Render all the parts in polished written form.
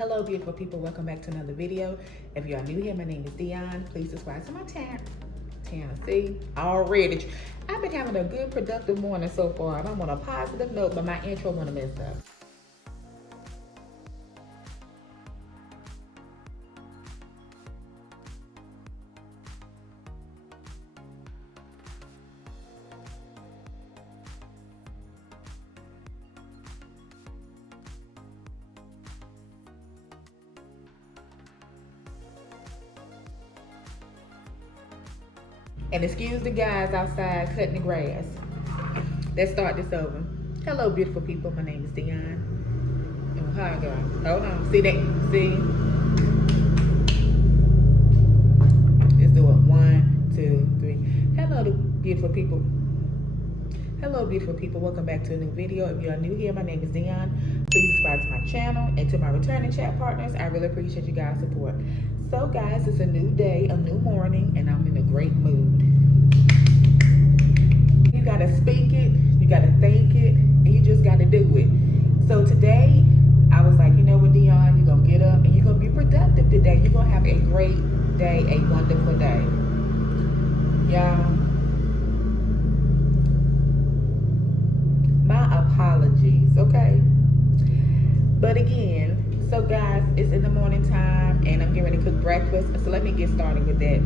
Hello beautiful people, welcome back to another video. If you are new here, my name is Dionne. Please subscribe to my channel. See, already I've been having a good productive morning so far, and I'm on a positive note, but my intro wanna mess up. And excuse the guys outside cutting the grass. Let's start this over. Hello, beautiful people. My name is Dionne. And how you going? Hold on. See that? See? Let's do it. 1, 2, 3. Hello, beautiful people. Hello, beautiful people. Welcome back to a new video. If you are new here, my name is Dionne. Please subscribe to my channel. And to my returning chat partners, I really appreciate you guys' support. So guys, it's a new day, a new morning, and I'm in a great mood. You gotta speak it, you gotta think it, and you just gotta do it. So today, I was like, you know what, Dionne, you're gonna get up and you're gonna be productive today. You're gonna have a great day, a wonderful day. Y'all, my apologies, okay? But again, so guys, it's in the morning time and I'm getting ready to cook breakfast. So let me get started with that.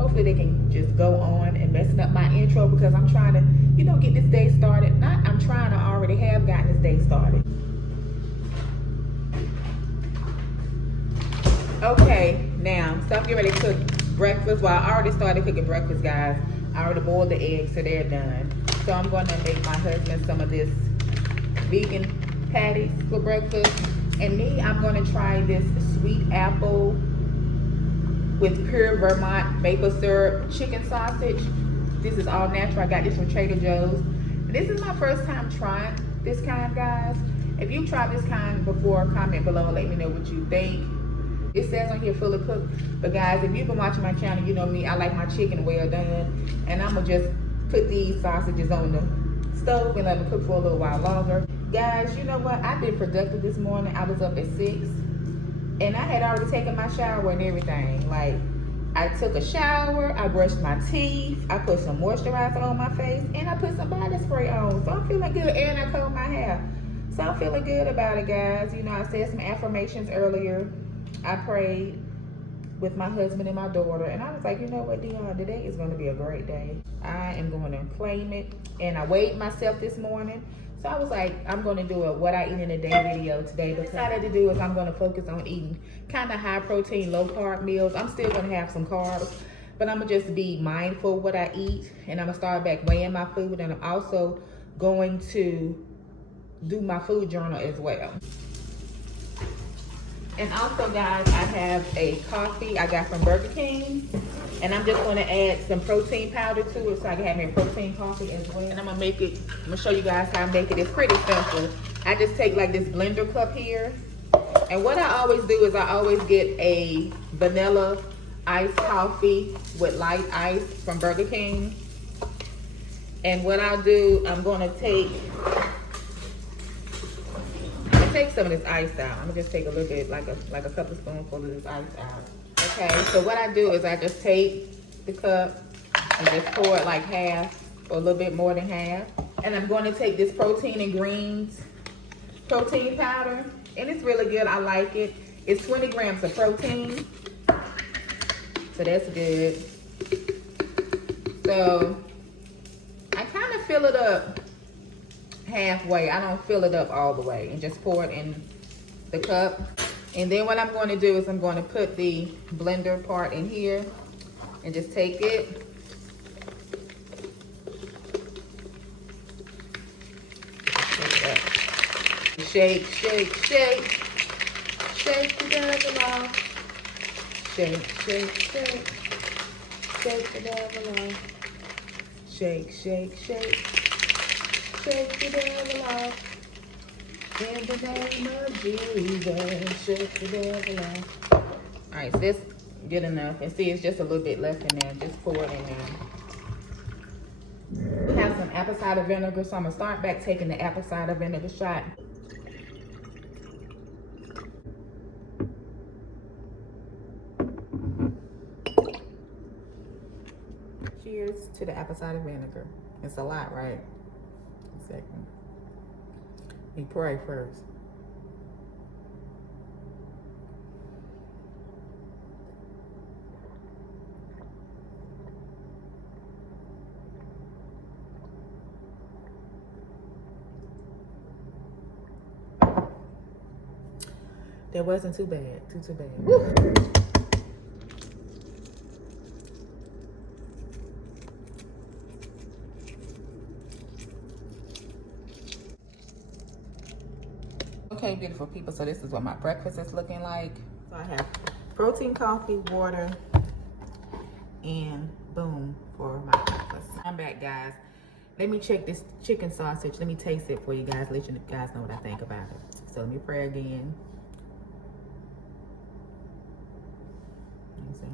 Hopefully they can just go on and messing up my intro because I'm trying to, you know, get this day started. I'm trying to already have gotten this day started. Okay, now, so I'm getting ready to cook breakfast. Well, I already started cooking breakfast, guys. I already boiled the eggs, so they're done. So I'm going to make my husband some of this vegan patties for breakfast. And me, I'm gonna try this sweet apple with pure Vermont maple syrup chicken sausage. This is all natural. I got this from Trader Joe's. This is my first time trying this kind, guys. If you tried this kind before, comment below and let me know what you think. It says on here fully cooked, but guys, if you've been watching my channel, you know me, I like my chicken well done. And I'm gonna just put these sausages on the stove and let them cook for a little while longer. Guys, you know what? I've been productive this morning. I was up at 6 and I had already taken my shower and everything. Like, I took a shower, I brushed my teeth, I put some moisturizer on my face, and I put some body spray on. So I'm feeling good, and I combed my hair. So I'm feeling good about it, guys. You know, I said some affirmations earlier. I prayed with my husband and my daughter, and I was like, you know what, Dionne, today is going to be a great day. I am going to claim it. And I weighed myself this morning. So I was like, I'm going to do a what I eat in a day video today. But what I decided to do is I'm going to focus on eating kind of high protein, low carb meals. I'm still going to have some carbs, but I'm going to just be mindful what I eat. And I'm going to start back weighing my food. And I'm also going to do my food journal as well. And also, guys, I have a coffee I got from Burger King. And I'm just gonna add some protein powder to it so I can have me a protein coffee as well. And I'm gonna make it, I'm gonna show you guys how I make it. It's pretty simple. I just take like this blender cup here. And what I always do is I always get a vanilla iced coffee with light ice from Burger King. And what I'll do, I'm gonna take some of this ice out. I'm gonna just take a little bit, like a couple spoonfuls of this ice out. Okay, so what I do is I just take the cup and just pour it like half or a little bit more than half. And I'm going to take this protein and greens protein powder, and it's really good. I like it. It's 20 grams of protein, so that's good. So I kind of fill it up halfway. I don't fill it up all the way, and just pour it in the cup. And then what I'm going to do is I'm going to put the blender part in here and just take it. Shake, shake, shake. Shake the devil off. Shake, shake, shake. Shake the devil off. Shake, shake, shake. Shake the devil off. In the name of Jesus, shake the devil off. All right, so that's good enough. And see, it's just a little bit left in there. Just pour it in there. We have some apple cider vinegar, so I'm gonna start back taking the apple cider vinegar shot. to the apple cider vinegar. It's a lot, right? A second. You pray first. That wasn't too bad. Too bad. Woo. Okay, beautiful people. So this is what my breakfast is looking like. So I have protein coffee, water, and boom for my breakfast. I'm back, guys. Let me check this chicken sausage. Let me taste it for you guys. Let you guys know what I think about it. So let me pray again. Let me see.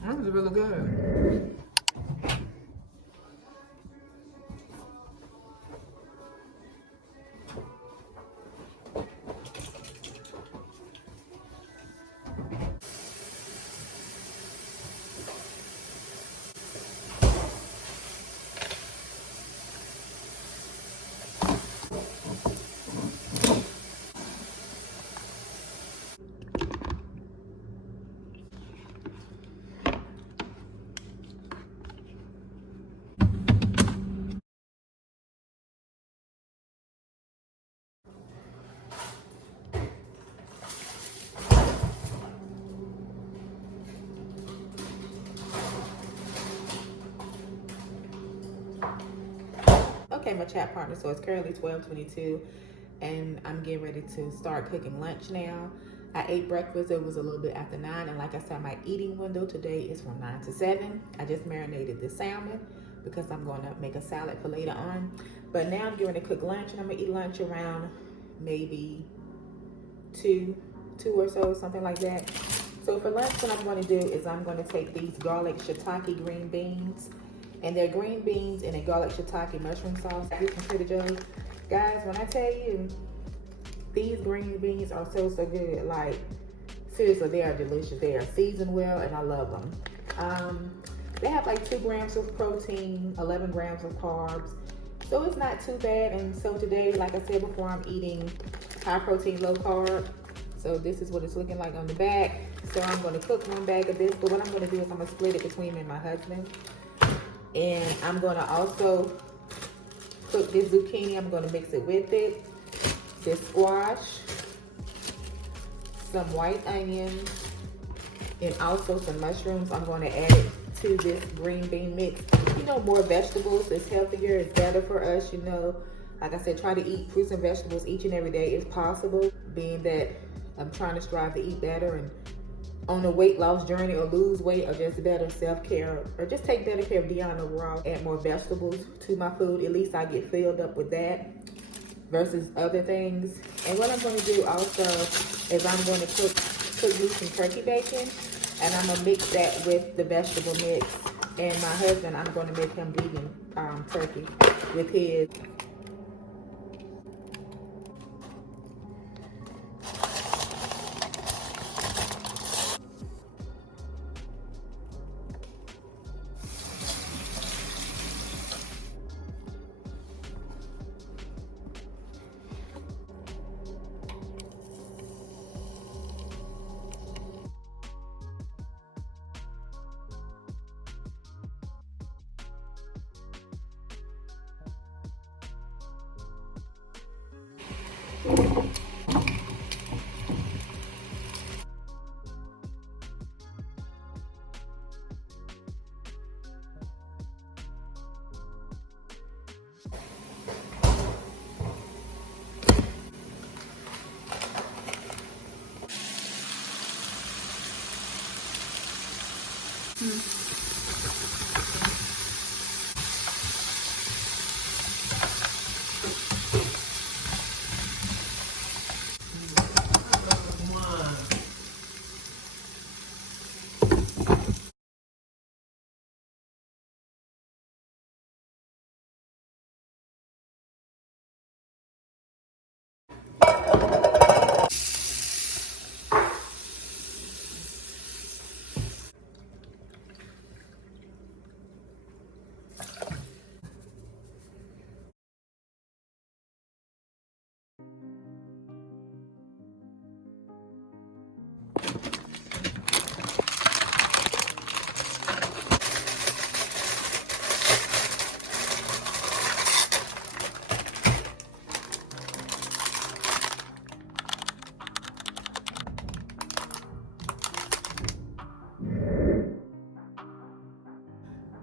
This is really good. Okay, my chat partner, so it's currently 12:22 and I'm getting ready to start cooking lunch now. I ate breakfast, it was a little bit after 9, and like I said, my eating window today is from 9 to 7. I just marinated the salmon because I'm going to make a salad for later on. But now I'm getting ready to cook lunch, and I'm going to eat lunch around maybe 2 or so, something like that. So for lunch, what I'm going to do is I'm going to take these garlic shiitake green beans, and they're green beans in a garlic shiitake mushroom sauce. You can Trader Joe's. Guys, when I tell you, these green beans are so good. Like, seriously, they are delicious. They are seasoned well, and I love them. They have like 2 grams of protein, 11 grams of carbs. So it's not too bad. And so today, like I said before, I'm eating high protein, low carb. So this is what it's looking like on the back. So I'm going to cook one bag of this, but what I'm going to do is I'm going to split it between me and my husband. And I'm going to also cook this zucchini. I'm going to mix it with it. This squash, some white onions, and also some mushrooms. I'm going to add it to this green bean mix. You know, more vegetables is healthier, it's better for us, you know. Like I said, try to eat fruits and vegetables each and every day if possible, being that I'm trying to strive to eat better and on a weight loss journey, or lose weight, or just better self-care, or just take better care of Dionne overall. Add more vegetables to my food. At least I get filled up with that versus other things. And what I'm going to do also is I'm going to cook me some turkey bacon, and I'm going to mix that with the vegetable mix. And my husband, I'm going to make him vegan turkey with his.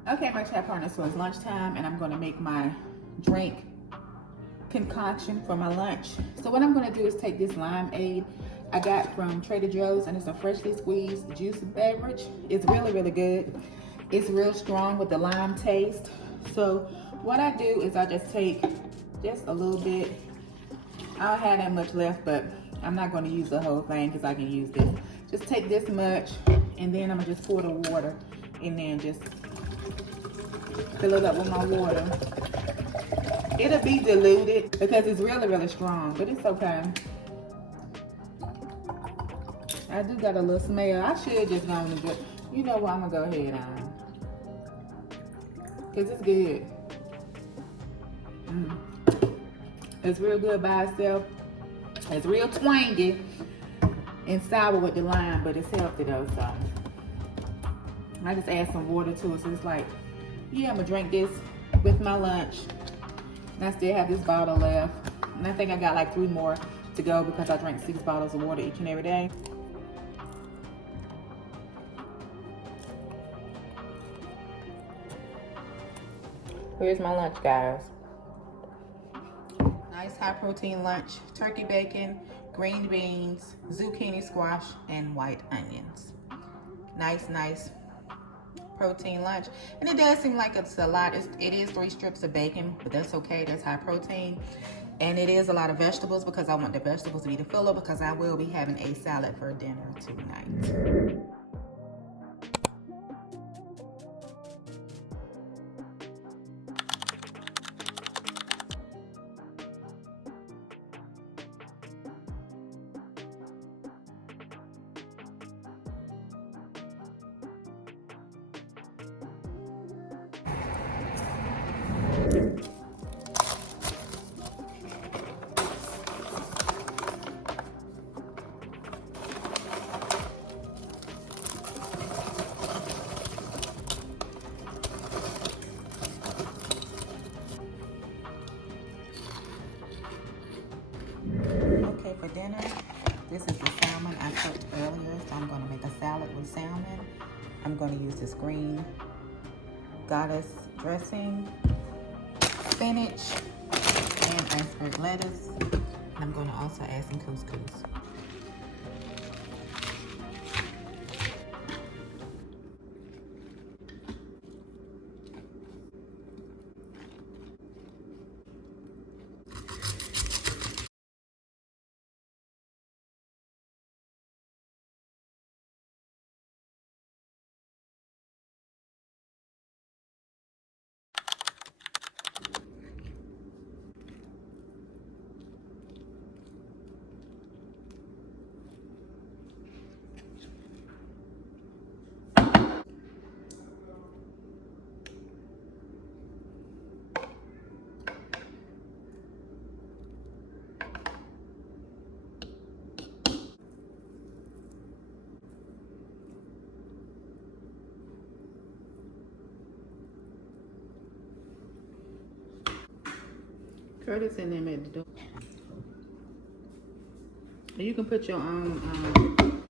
Okay, my chat partner, so it's lunchtime and I'm gonna make my drink concoction for my lunch. So what I'm gonna do is take this limeade I got from Trader Joe's, and it's a freshly squeezed juice beverage. It's really, really good. It's real strong with the lime taste. So what I do is I just take just a little bit. I don't have that much left, but I'm not gonna use the whole thing because I can use this. Just take this much, and then I'm gonna just pour the water and then just fill it up with my water. It'll be diluted because it's really, really strong, but it's okay. I do got a little smell. I should just go on, but you know what, I'm gonna go ahead on. Cause it's good. It's real good by itself. It's real twangy and sour with the lime, but it's healthy though, so. I just add some water to it, so it's like, yeah, I'm gonna drink this with my lunch. And I still have this bottle left. And I think I got like 3 more to go because I drink 6 bottles of water each and every day. Here's my lunch, guys. Nice high protein lunch. Turkey bacon, green beans, zucchini squash, and white onions. Nice protein lunch. And it does seem like it's a lot. It is 3 strips of bacon, but that's okay. That's high protein. And it is a lot of vegetables because I want the vegetables to be the filler, because I will be having a salad for dinner tonight. For dinner, this is the salmon I cooked earlier, so I'm going to make a salad with salmon. I'm going to use this green goddess dressing, spinach, and iceberg lettuce. And I'm going to also add some couscous. Curtis in there at the door. You can put your own